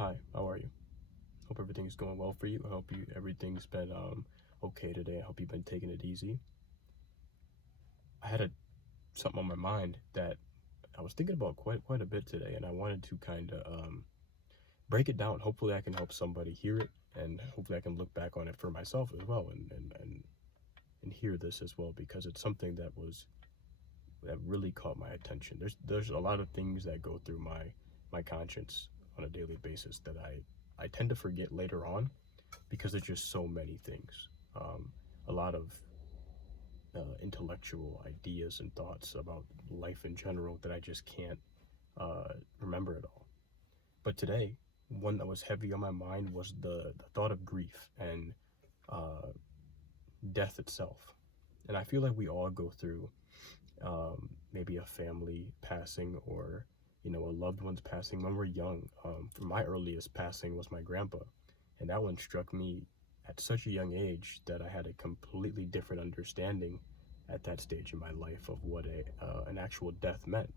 Hi, how are you? Hope everything's going well for you. I hope everything's been okay today. I hope you've been taking it easy. I had something on my mind that I was thinking about quite a bit today, and I wanted to kind of break it down. Hopefully, I can help somebody hear it, and hopefully, I can look back on it for myself as well, and hear this as well, because it's something that really caught my attention. There's a lot of things that go through my conscience on a daily basis that I tend to forget later on because there's just so many things. A lot of intellectual ideas and thoughts about life in general that I just can't remember it all. But today, one that was heavy on my mind was the thought of grief and uh, death itself. And I feel like we all go through maybe a family passing, or a loved one's passing when we're young. For my earliest passing was my grandpa, and that one struck me at such a young age that I had a completely different understanding at that stage in my life of what an actual death meant.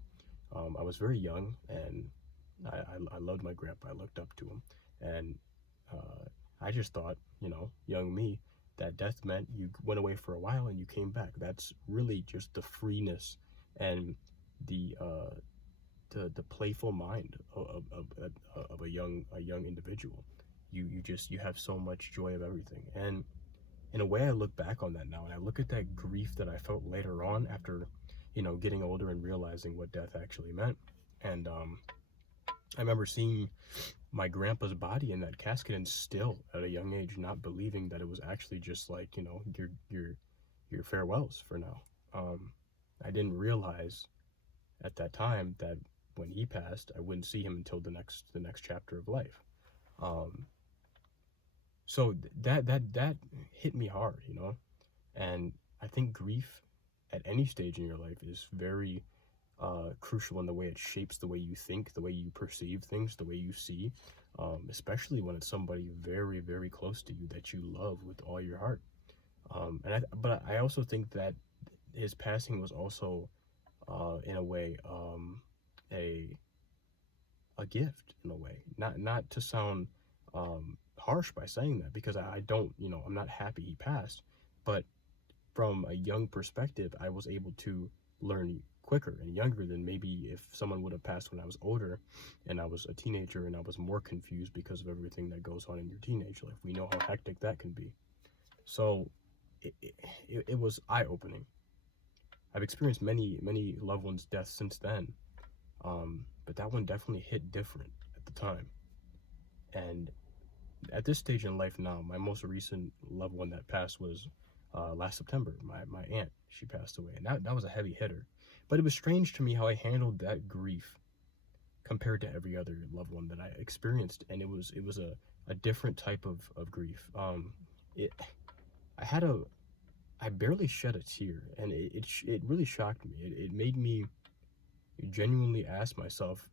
I was very young, and I loved my grandpa. I looked up to him, and I just thought, young me, that death meant you went away for a while and you came back. That's really just the freeness and the the playful mind of a young individual. You have so much joy of everything, and in a way, I look back on that now, and I look at that grief that I felt later on after, getting older and realizing what death actually meant. And I remember seeing my grandpa's body in that casket, and still at a young age not believing that it was actually just like, your farewells for now. I didn't realize at that time that when he passed, I wouldn't see him until the next chapter of life. Um, so that hit me hard, and I think grief at any stage in your life is very crucial in the way it shapes the way you think, the way you perceive things, the way you see, especially when it's somebody very, very close to you that you love with all your heart. But I also think that his passing was also, in a way, a a gift in a way. Not to sound harsh by saying that, because I don't, I'm not happy he passed, but from a young perspective, I was able to learn quicker and younger than maybe if someone would have passed when I was older and I was a teenager and I was more confused because of everything that goes on in your teenage life. We know how hectic that can be. So it was eye-opening. I've experienced many loved ones' deaths since then, but that one definitely hit different at the time. And at this stage in life now, my most recent loved one that passed was last September. My aunt, she passed away, and that was a heavy hitter. But it was strange to me how I handled that grief compared to every other loved one that I experienced, and it was a different type of grief. It I had a I barely shed a tear, and it really shocked me. It made me genuinely ask myself,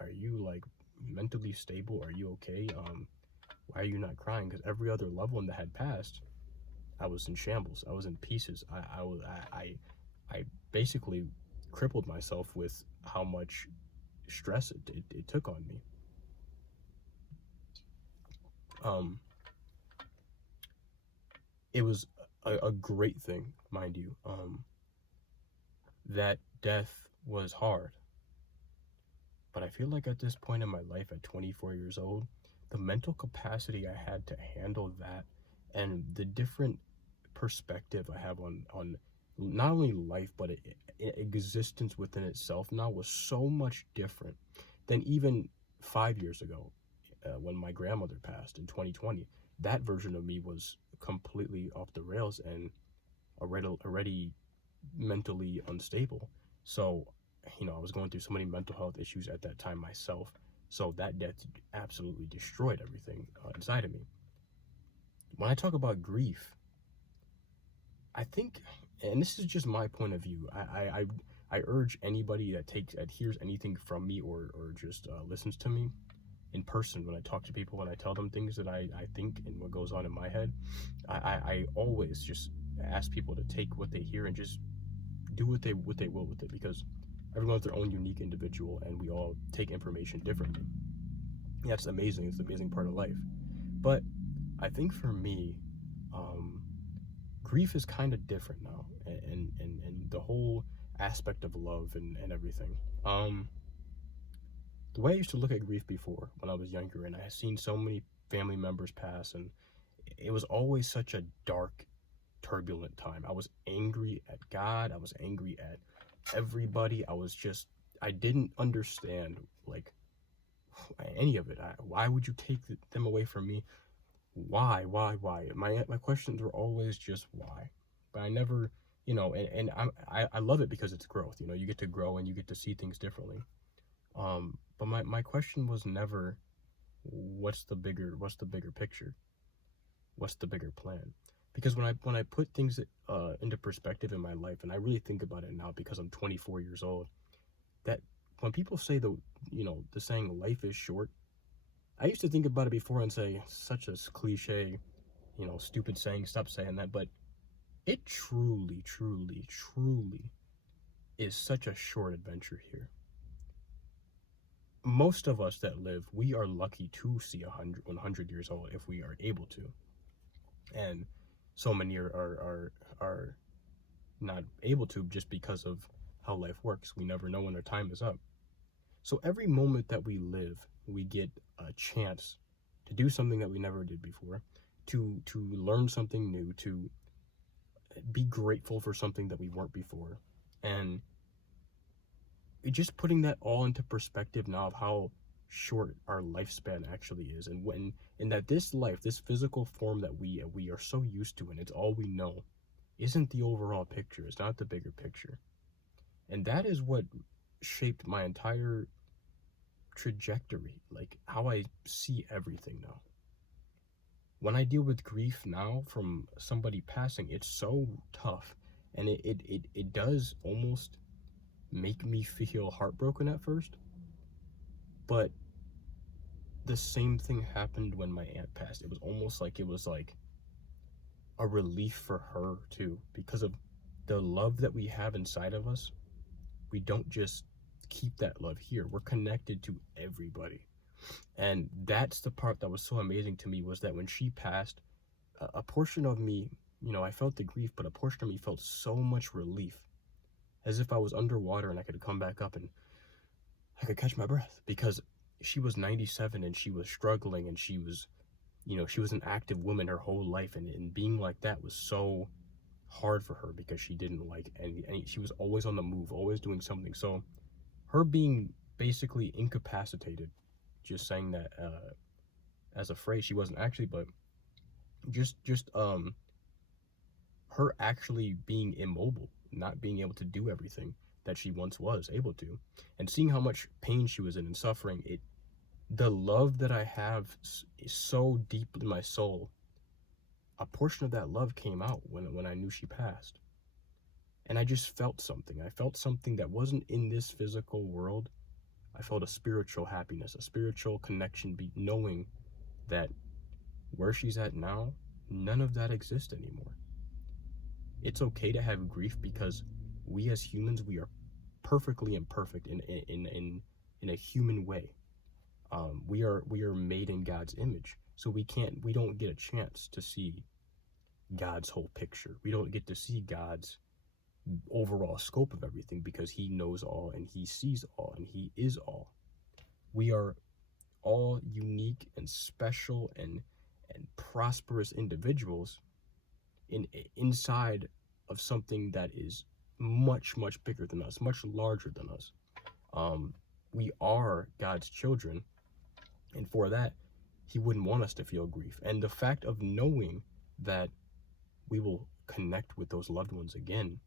are you like mentally stable? Are you okay? Why are you not crying? Because every other loved one that had passed, I was in shambles. I was in pieces. I basically crippled myself with how much stress it took on me. Um, it was a great thing, mind you. That death was hard, but I feel like at this point in my life, at 24 years old, the mental capacity I had to handle that, and the different perspective I have on not only life but existence within itself now was so much different than even 5 years ago, when my grandmother passed in 2020. That version of me was completely off the rails and already mentally unstable. So, I was going through so many mental health issues at that time myself. So that death absolutely destroyed everything inside of me. When I talk about grief, I think, and this is just my point of view, I urge anybody that hears anything from me, or just listens to me in person, when I talk to people, when I tell them things that I think and what goes on in my head, I always just ask people to take what they hear and just do what they will with it, because everyone's their own unique individual and we all take information differently. Yeah, it's amazing. It's an amazing part of life. But I think for me, um, grief is kind of different now, and the whole aspect of love and everything. Um, the way I used to look at grief before when I was younger, and I had seen so many family members pass, and it was always such a dark, turbulent time. I was angry at God. I was angry at everybody. I didn't understand like any of it. Why would you take them away from me? Why? My questions were always just why, but I never, and I love it because it's growth. You know, you get to grow and you get to see things differently. But my question was never what's the bigger picture, what's the bigger plan, because when I put things into perspective in my life, and I really think about it now because I'm 24 years old, that when people say the saying life is short, I used to think about it before and say such a cliche, stupid saying, stop saying that, but it truly, truly, truly is such a short adventure here. Most of us that live, we are lucky to see 100 years old if we are able to. And so many are not able to just because of how life works. We never know when our time is up. So every moment that we live, we get a chance to do something that we never did before, to learn something new, to be grateful for something that we weren't before. And just putting that all into perspective now of how short our lifespan actually is, and that this life, this physical form that we are so used to and it's all we know, isn't the overall picture. It's not the bigger picture. And that is what shaped my entire trajectory, like how I see everything now. When I deal with grief now from somebody passing, it's so tough, and it does almost make me feel heartbroken at first. But the same thing happened when my aunt passed. It was like a relief for her too, because of the love that we have inside of us. We don't just keep that love here. We're connected to everybody. And that's the part that was so amazing to me, was that when she passed, a portion of me, I felt the grief, but a portion of me felt so much relief, as if I was underwater and I could come back up and I could catch my breath, because she was 97 and she was struggling, and she was an active woman her whole life, and being like that was so hard for her because she didn't like any she was always on the move, always doing something. So her being basically incapacitated, just saying that as a phrase, she wasn't actually, but just her actually being immobile, not being able to do everything that she once was able to, and seeing how much pain she was in and suffering, the love that I have is so deep in my soul. A portion of that love came out when I knew she passed. And I just felt something. I felt something that wasn't in this physical world. I felt a spiritual happiness, a spiritual connection, knowing that where she's at now, none of that exists anymore. It's okay to have grief, because we as humans, we are perfectly imperfect in a human way. We are made in God's image, so we don't get a chance to see God's whole picture. We don't get to see God's overall scope of everything, because he knows all and he sees all and he is all. We are all unique and special and prosperous individuals inside of something that is much, much bigger than us, much larger than us. Um, we are God's children, and for that, he wouldn't want us to feel grief. And the fact of knowing that we will connect with those loved ones again,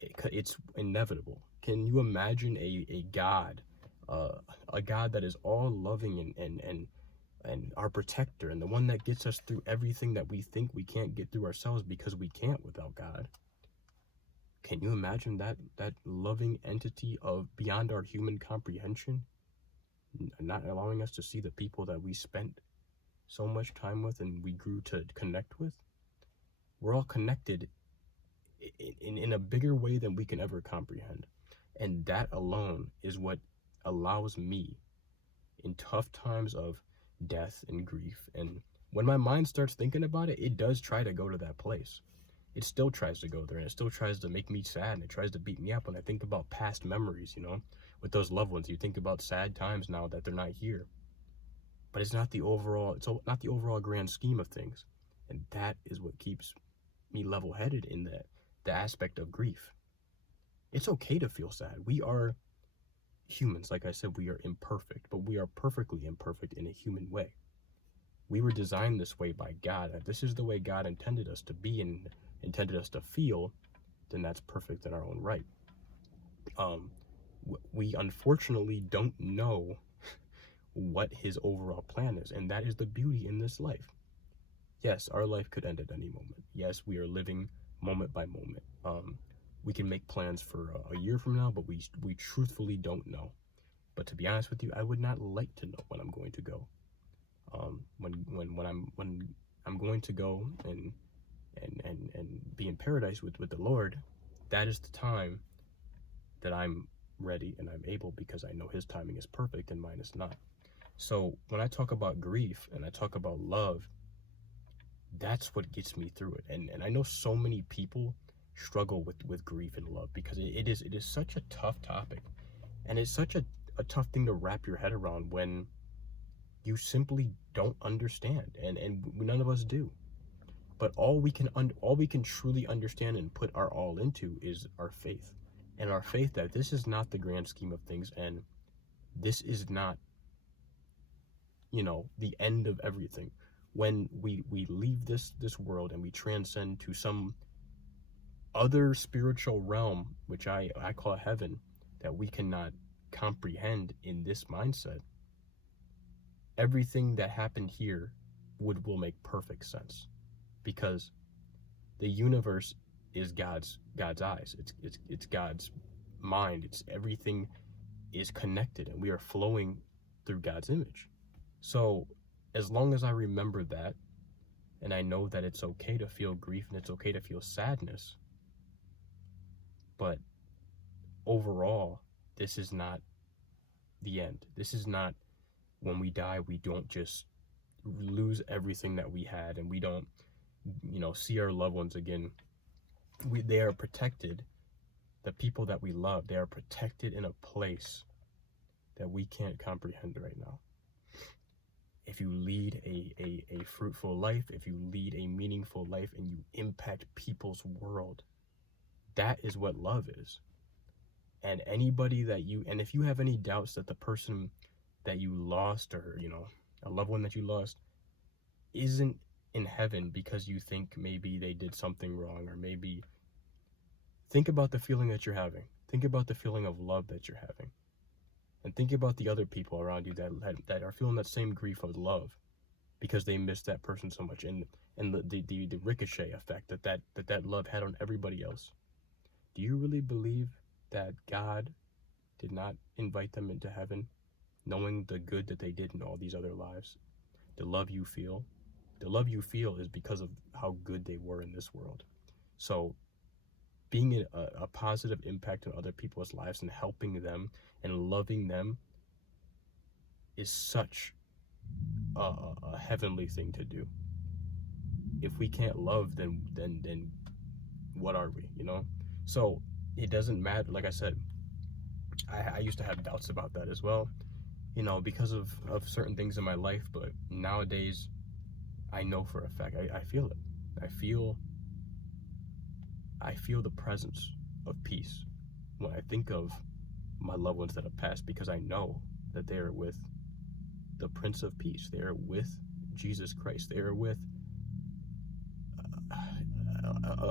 it's inevitable. Can you imagine a God, a God that is all loving and our protector, and the one that gets us through everything that we think we can't get through ourselves, because we can't without God? Can you imagine that loving entity of beyond our human comprehension, not allowing us to see the people that we spent so much time with and we grew to connect with? We're all connected in a bigger way than we can ever comprehend. And that alone is what allows me in tough times of death and grief. And when my mind starts thinking about it, it does try to go to that place. It still tries to go there, and it still tries to make me sad, and it tries to beat me up when I think about past memories, with those loved ones. You think about sad times now that they're not here. But it's not the overall, not the overall grand scheme of things. And that is what keeps me level-headed in the aspect of grief. It's okay to feel sad. We are humans. Like I said, we are imperfect, but we are perfectly imperfect in a human way. We were designed this way by God. If this is the way God intended us to be and intended us to feel, then that's perfect in our own right. We unfortunately don't know what his overall plan is, and that is the beauty in this life. Yes, our life could end at any moment. Yes, we are living moment by moment. We can make plans for a year from now, but we truthfully don't know. But to be honest with you, I would not like to know when I'm going to go. When I'm going to go and be in paradise with the Lord, that is the time that I'm ready and I'm able, because I know his timing is perfect and mine is not. So when I talk about grief and I talk about love, that's what gets me through it. And I know so many people struggle with grief and love, because it is such a tough topic, and it's such a tough thing to wrap your head around when you simply don't understand, and none of us do. But all we can truly understand and put our all into is our faith, and our faith that this is not the grand scheme of things, and this is not, the end of everything. When we leave this world and we transcend to some other spiritual realm, which I call heaven, that we cannot comprehend in this mindset, everything that happened here will make perfect sense, because the universe is God's eyes. It's God's mind. It's everything is connected, and we are flowing through God's image. So as long as I remember that, and I know that it's okay to feel grief and it's okay to feel sadness, but overall, this is not the end. This is not, when we die, we don't just lose everything that we had, and we don't, see our loved ones again. They are protected. The people that we love, they are protected in a place that we can't comprehend right now. If you lead a fruitful life, if you lead a meaningful life, and you impact people's world, that is what love is. And and if you have any doubts that the person that you lost, or, a loved one that you lost, isn't in heaven because you think maybe they did something wrong, or maybe, think about the feeling that you're having. Think about the feeling of love that you're having. And think about the other people around you that are feeling that same grief of love because they missed that person so much, and the ricochet effect that love had on everybody else. Do you really believe that God did not invite them into heaven, knowing the good that they did in all these other lives? The love you feel is because of how good they were in this world. So being a positive impact on other people's lives and helping them and loving them is such a heavenly thing to do. If we can't love, then what are we, So it doesn't matter. Like I said, I used to have doubts about that as well, because of certain things in my life, but nowadays I know for a fact, I feel it. I feel the presence of peace when I think of my loved ones that have passed, because I know that they are with the Prince of Peace. They are with Jesus Christ. They are with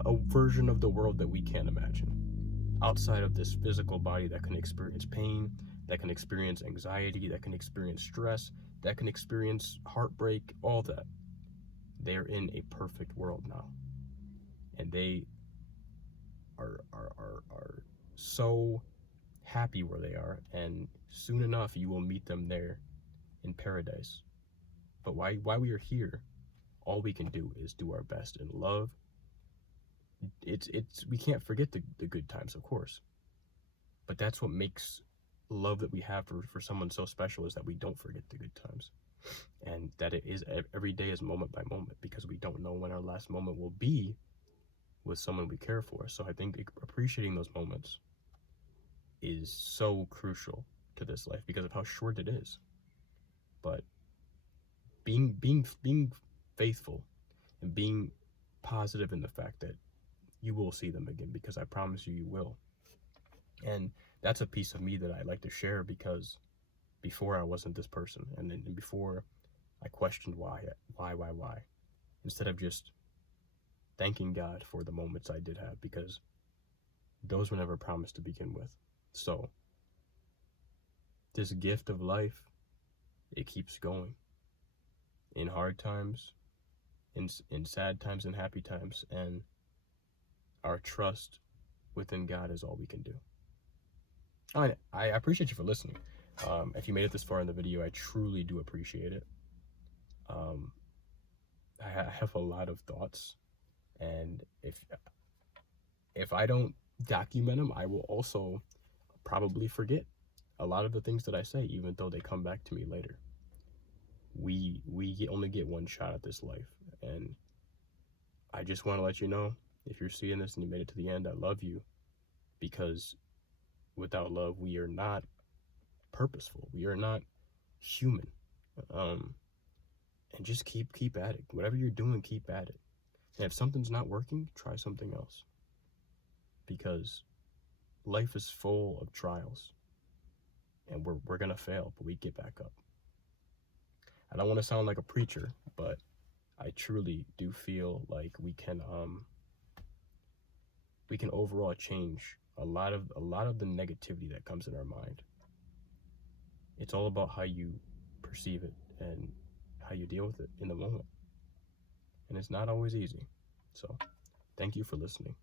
a version of the world that we can't imagine, outside of this physical body that can experience pain, that can experience anxiety, that can experience stress, that can experience heartbreak, all that. They're in a perfect world now, and they are so happy where they are, and soon enough you will meet them there in paradise. But while we are here, all we can do is do our best in love. We can't forget the good times, of course, but that's what makes love that we have for someone so special is that we don't forget the good times, and that it is every day is moment by moment, because we don't know when our last moment will be with someone we care for. So I think appreciating those moments is so crucial to this life because of how short it is. But being faithful and being positive in the fact that you will see them again, because I promise you, you will. And that's a piece of me that I like to share, because before I wasn't this person, and then before I questioned why, instead of just thanking God for the moments I did have, because those were never promised to begin with. So this gift of life, it keeps going in hard times, in sad times, and happy times, and our trust within God is all we can do. I appreciate you for listening. If you made it this far in the video, I truly do appreciate it. I have a lot of thoughts, and if I don't document them, I will also probably forget a lot of the things that I say, even though they come back to me later. We only get one shot at this life, and I just want to let you know, if you're seeing this and you made it to the end, I love you, because without love, we are not purposeful. We are not human. And just keep at it. Whatever you're doing, keep at it. And if something's not working, try something else, because life is full of trials, and we're gonna fail, but we get back up. I don't want to sound like a preacher, but I truly do feel like we can overall change a lot of the negativity that comes in our mind. It's all about how you perceive it and how you deal with it in the moment. And it's not always easy. So, thank you for listening.